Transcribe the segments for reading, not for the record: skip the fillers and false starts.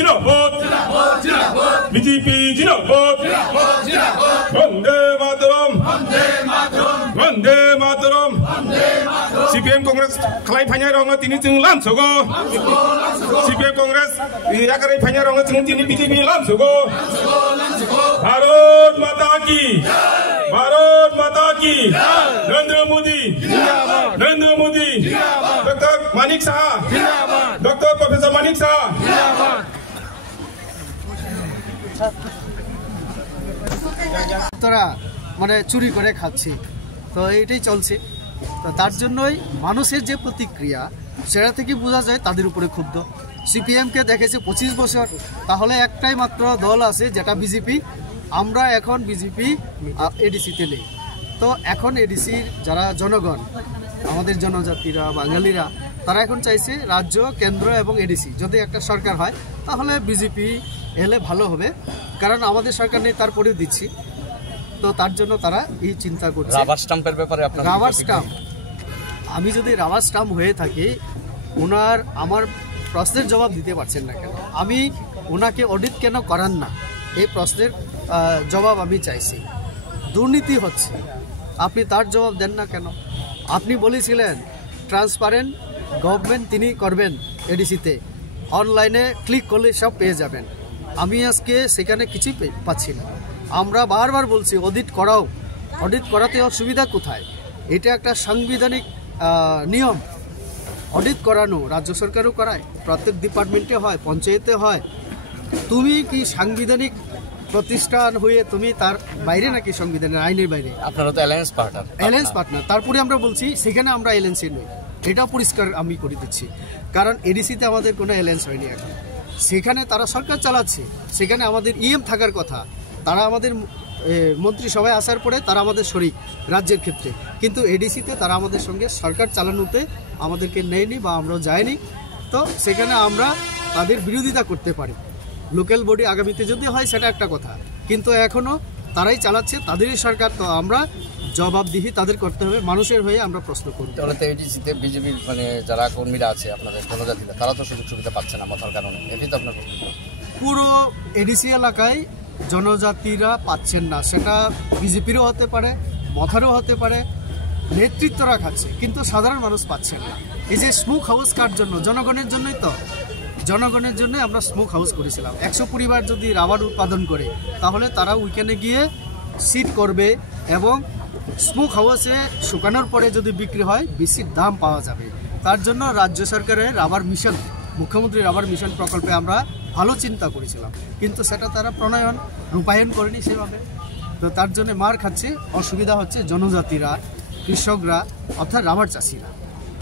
জিন্দাবাদ বিজেপি জিন্দাবাদ বন্দে মাতরম বন্দে মাতরম সিপিএম কংগ্রেস খালাই ফাইনাই রঙ তিনি जों लामसगो সিপিএম কংগ্রেস यागारै फाइनाय रঙ जों তিনি বিজেপি लामसगो भारत माता की Narendra Modi doctor Manik Shah doctor professor Manik Shah তারা মানে চুরি করে খাচ্ছে তো এইটাই চলছে তো তার জন্যই মানুষের যে প্রতিক্রিয়া সেটা থেকে বোঝা যায় তাদের উপরে ক্ষুব্ধ সিপিএমকে দেখেছে 25 বছর তাহলে একটাই মাত্র দল আছে যেটা বিজেপি আমরা এখন বিজেপি এডিসিতে নেই তো এখন এডিসির যারা জনগণ আমাদের জনজাতিরা বাঙালিরা তারা এখন চাইছে রাজ্য কেন্দ্র এবং এডিসি যদি একটা সরকার হয় তাহলে বিজেপি এলে ভালো হবে কারণ আমাদের সরকার নেই তারপরেও দিচ্ছি তো তার জন্য তারা এই চিন্তা করছে রাবার স্ট্যাম্পের ব্যাপারে আপনার রাবার স্ট্যাম্প আমি যদি রাবার স্ট্যাম্প হয়ে থাকি ওনার আমার প্রশ্নের জবাব দিতে পারছেন না কেন আমি ওনাকে অডিট কেন করান না এই প্রশ্নের জবাব আমি চাইছি দুর্নীতি হচ্ছে আপনি তার জবাব দেন না কেন আপনি বলেছিলেন ট্রান্সপারেন্ট গভর্নমেন্ট তিনি করবেন এডিসিতে অনলাইনে ক্লিক করলে সব পেয়ে যাবেন আমি আজকে সেখানে কিছুই পাচ্ছি না আমরা বারবার বলছি অডিট করাও অডিট করাতে অসুবিধা কোথায় এটা একটা সাংবিধানিক নিয়ম অডিট করানো রাজ্য সরকারও করায় প্রত্যেক ডিপার্টমেন্টে হয় পঞ্চায়েতে হয় তুমি কি সাংবিধানিক প্রতিষ্ঠান হয়ে তুমি তার বাইরে নাকি সংবিধানের আইনের বাইরে আপনারা তো অ্যালায়েন্স পার্টনার তারপরে আমরা বলছি সেখানে আমরা এলএনসি নই এটা পরিষ্কার আমি করে দিচ্ছি কারণ এডিসিতে আমাদের কোনো অ্যালায়েন্স হয়নি এখন সেখানে তারা সরকার চালাচ্ছে সেখানে আমাদের ইএম থাকার কথা তারা আমাদের মন্ত্রিসভায় আসার পরে তারা আমাদের শরিক রাজ্যের ক্ষেত্রে কিন্তু এডিসিতে তারা আমাদের সঙ্গে সরকার চালানোতে আমাদেরকে নেয়নি বা আমরা যাইনি তো সেখানে আমরা তাদের বিরোধিতা করতে পারি লোকাল বডি আগামীতে যদি হয় সেটা একটা কথা কিন্তু এখনও তারাই চালাচ্ছে তাদেরই সরকার তো আমরা জবাবদিহি তাদের করতে হবে মানুষের হয়ে আমরা প্রশ্ন করি তাহলে তো এডিসিতে বিজেপির মানে যারা কর্মীরা আছে আপনাদের জনজাতিরা তারা তো সুযোগ সুবিধা পাচ্ছে না মাথার কারণে এটাই তো আপনার পুরো এডিসি এলাকায় জনজাতিরা পাচ্ছেন না সেটা বিজেপিরও হতে পারে মথারও হতে পারে নেতৃত্বরা খাচ্ছে কিন্তু সাধারণ মানুষ পাচ্ছেন না এই যে স্মোক হাউস কার জন্য জনগণের জন্যই তো জনগণের জন্য আমরা স্মোক হাউস করেছিলাম 100 পরিবার যদি রাবার উৎপাদন করে তাহলে তারা উইকেন্ডে গিয়ে সিট করবে এবং স্মোক হাউসে শুকানোর পরে যদি বিক্রি হয় বেশি দাম পাওয়া যাবে তার জন্য রাজ্য সরকারের রাবার মিশন মুখ্যমন্ত্রী রাবার মিশন প্রকল্পে আমরা ভালো চিন্তা করেছিলাম কিন্তু সেটা তারা রূপায়ণ করেনি সেভাবে তো তার জন্য মার খাচ্ছে অসুবিধা হচ্ছে জনজাতিরা কৃষকরা অর্থাৎ রাবার চাষিরা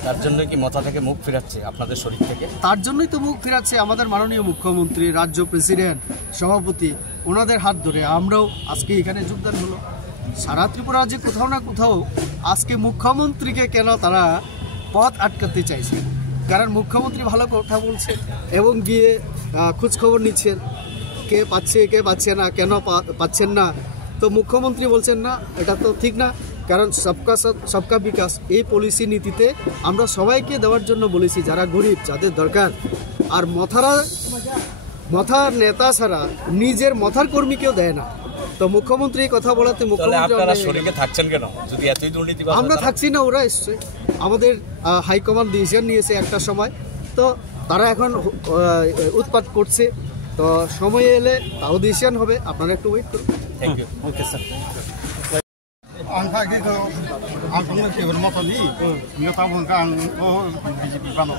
তার জন্য কি মাথা থেকে মুখ ফিরাচ্ছে আপনাদের শরীর থেকে তার জন্যই তো মুখ ফিরাচ্ছে আমাদের মাননীয় মুখ্যমন্ত্রী রাজ্য প্রেসিডেন্ট সভাপতি ওনাদের হাত ধরে আমরাও আজকে এখানে যোগদান হলো সারা ত্রিপুরা রাজ্যে কোথাও না কোথাও আজকে মুখ্যমন্ত্রীকে কেন তারা পথ আটকাতে চাইছে কারণ মুখ্যমন্ত্রী ভালো কথা বলছে এবং গিয়ে খোঁজখবর নিচ্ছেন কে পাচ্ছে কে পাচ্ছে না কেন পাচ্ছেন না তো মুখ্যমন্ত্রী বলছেন না এটা তো ঠিক না কারণ সবকা সাথ সবকা বিকাশ এই পলিসি নীতিতে আমরা সবাইকে দেওয়ার জন্য বলেছি যারা গরিব যাদের দরকার আর মথার নেতা ছাড়া নিজের মথার কর্মীকেও দেয় না তো মুখ্যমন্ত্রী কথা বলাতে মুখ্যমন্ত্রী আমরা থাকছি না ওরা এসছে আমাদের হাইকমান্ড ডিসিশন নিয়েছে একটা সময় তো তারা এখন উৎপাত করছে তো সময় এলে তাও ডিসিশন হবে আপনারা একটু ওয়েট করুন থ্যাংক ইউ ওকে স্যার आं थाखैखौ आं थांनो केबोर मथनि इयो ताबुनखौ आं बिजेपि बानो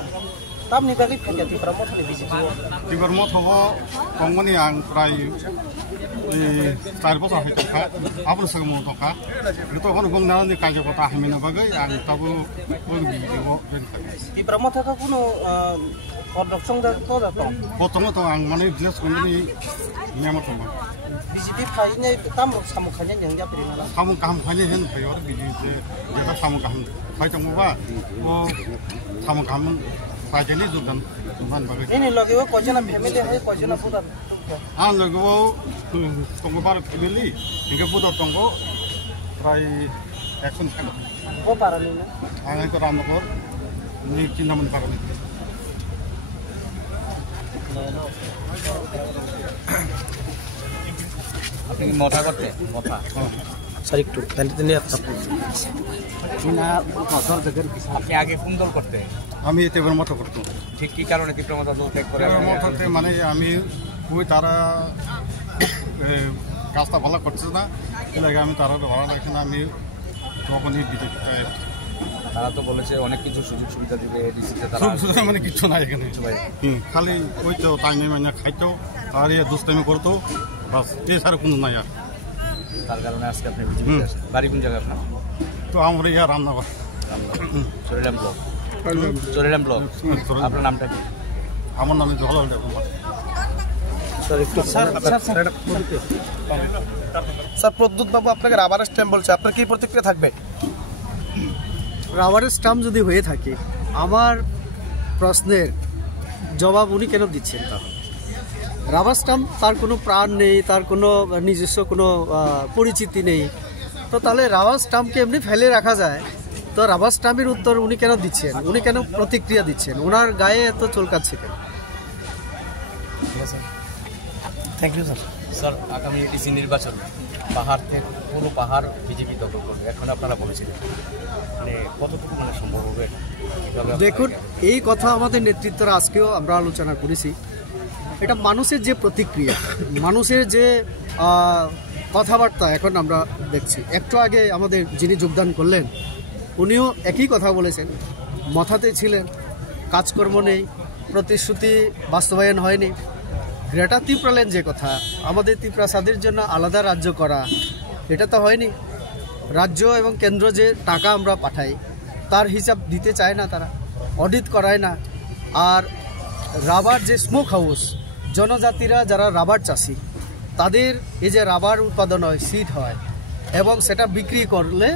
ताबनि बागै फैया तिब्रा मथनि बिजेपि तिब्रा मथबो दंमोनि आं प्राय 4 বছর হইতোखा आबो सग मथखा तो कोन गंनानि कायजोखौ हामिनो बागै आं ताबो बिजेपिखौ तिब्रा मथखौ कुनो प्रडक्शन दा तो बोतमो तो आं माने बिजनेस कोनि नियमखौ बिजेपि फाइने ताम सामु खाने नंगा परिमाला सामु काम खाने हेन भयो बिजेपि जेता सामु काम फाइ दंबा ओ सामु काम फाइजनि जुगन मान बागै एनि लगेबो कजना फेमिली है कजना पुदा आं लगेबो तंगो बार फेमिली इगे पुदा तंगो प्राय एक्शन खानो ओ पारानि ना आं को रामनगर नि चिन्नामन पारानि আপনি কি মথা করতে মথা স্যার একটু আপনি আগে কোন দল করতে? আমি এবার মতো করতাম। ঠিক কি কারণে তীব্রমতা দল ত্যাগ করে? মতো মানে আমি ওই তারা কাজটা ভালো করছে না, এর আগে আমি তারা ভালো রাখি না, আমি তখনই বিজেপিটা। তারা তো বলেছে অনেক কিছু সুযোগ সুবিধা দিবে এডিসিতে, তারা মানে কিচ্ছু নাই এখানে, খালি ওই তো তাই মানে খাইতো আর দুষ্টামি করতো, বাস এছাড়া কোনো নাই। আর তার কারণে আজকে আপনি বিজেপিতে আসেন। বাড়ি কোন জায়গায় আপনার? তো আমরা রান্নাঘর চরিরাম ব্লক। চরিরাম ব্লক। আপনার নামটা কি? আমার নামে ভালো স্যার প্রদ্যুৎ বাবু আপনাকে রাবার স্ট্যাম্প বলছে, আপনার কি প্রতিক্রিয়া থাকবে? রাবারের স্টাম্প যদি হয়ে থাকে, আমার প্রশ্নের জবাব উনি কেন দিচ্ছেন? তাহলে রাবার স্টাম্প তার কোনো প্রাণ নেই, তার কোনো নিজস্ব কোনো পরিচিতি নেই, তো তাহলে রাবার স্টাম্পকে এমনি ফেলে রাখা যায়? তো রাবার স্টাম্পের উত্তর উনি কেন দিচ্ছেন? উনি কেন প্রতিক্রিয়া দিচ্ছেন? ওনার গায়ে এত চুলকাচ্ছে কেন? Thank you sir. স্যার আগামী এডিসি নির্বাচন পাহাড় থেকে পুরো পাহাড় বিজেপি দখল করবে, এখন আপনারা বলেছিলেন, মানে কতটুকু মানে সম্ভব হবে? দেখুন, এই কথা আমাদের নেতৃত্বরা আজকেও আমরা আলোচনা করেছি। এটা মানুষের যে প্রতিক্রিয়া, মানুষের যে কথাবার্তা এখন আমরা দেখছি। একটু আগে আমাদের যিনি যোগদান করলেন উনিও একই কথা বলেছেন, মাথাতে ছিলেন, কাজকর্ম নেই, প্রতিশ্রুতি বাস্তবায়ন হয়নি। গ্রেটা ত্রিপুরালেন যে কথা, আমাদের ত্রিপুরাসাদের জন্য আলাদা রাজ্য করা, এটা তো হয়নি। রাজ্য এবং কেন্দ্র যে টাকা আমরা পাঠাই তার হিসাব দিতে চায় না, তারা অডিট করায় না। আর রাবার যে স্মোক হাউস, জনজাতিরা যারা রাবার চাষি, তাদের এই যে রাবার উৎপাদন হয়, সিড হয় এবং সেটা বিক্রি করলে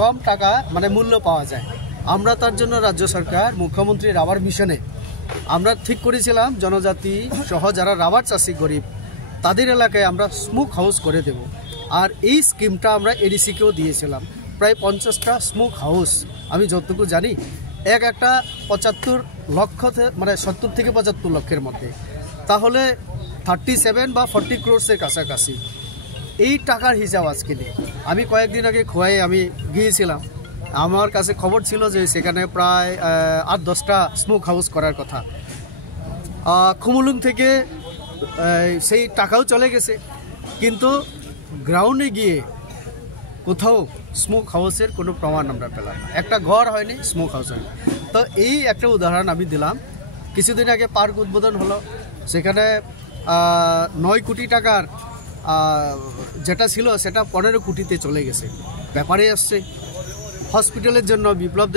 কম টাকা মানে মূল্য পাওয়া যায়। আমরা তার জন্য রাজ্য সরকার, মুখ্যমন্ত্রী রাবার মিশনে আমরা ঠিক করেছিলাম জনজাতি সহ যারা রাবার চাষি গরিব তাদের এলাকায় আমরা স্মোক হাউস করে দেব। আর এই স্কিমটা আমরা এডিসিকেও দিয়েছিলাম। প্রায় 50টা স্মোক হাউস, আমি যতটুকু জানি একটা 75 লক্ষ মানে 70 থেকে 75 লক্ষের মধ্যে, তাহলে 37 বা 40 ক্রোড়সের কাছাকাছি। এই টাকার হিসাব আজকে নেই। আমি কয়েকদিন আগে খোয়াই আমি গিয়েছিলাম, আমার কাছে খবর ছিল যে সেখানে প্রায় 8-10টা স্মোক হাউস করার কথা। খুমুলুং থেকে সেই টাকাও চলে গেছে, কিন্তু গ্রাউন্ডে গিয়ে কোথাও স্মোক হাউসের কোনো প্রমাণ আমরা পেলাম না। একটা ঘর হয়নি, স্মোক হাউস হয়নি। তো এই একটা উদাহরণ আমি দিলাম। কিছুদিন আগে পার্ক উদ্বোধন হলো, সেখানে 9 কোটি টাকার যেটা ছিল সেটা 15 কোটিতে চলে গেছে, ব্যাপারে আসছে। হসপিটালের জন্য বিপ্লব